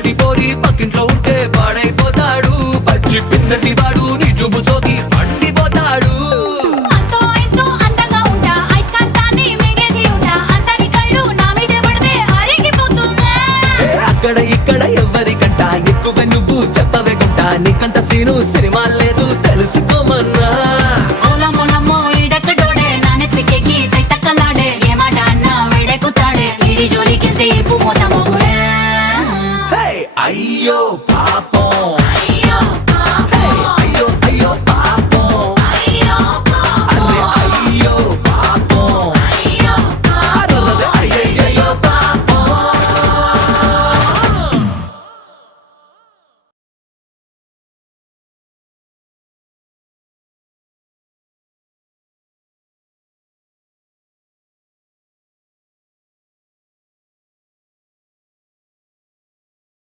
లాంటి పోరి పక్కింట్లో ఉంటే పాడైపోతాడు. పచ్చి పిందటి వాడు నీ చూపు సోకి పండిపోతాడు. అంతో ఇంతో అందంగా ఉంటా, అయస్కాంతాన్ని మింగేసి ఉంటా, అందరి కళ్ళు నా మీద పడితే అరిగిపోతుందా. అక్కడ ఇక్కడ ఎవరికంట ఎక్కువ నువ్వు చెప్పవే గుంట. నీకంత సీను సినిమా లేదు తెలుసుకోమన్నా. ఓలమ్మో ఈడెక్కడోడే నా నెత్తికెక్కి తైతక్కలాడే, ఏ మాట అన్నా వేడెక్కుతాడే, ఈడి జోలికెళ్తే ఇప్పు మోత మొగుడే. అయ్యో పాపం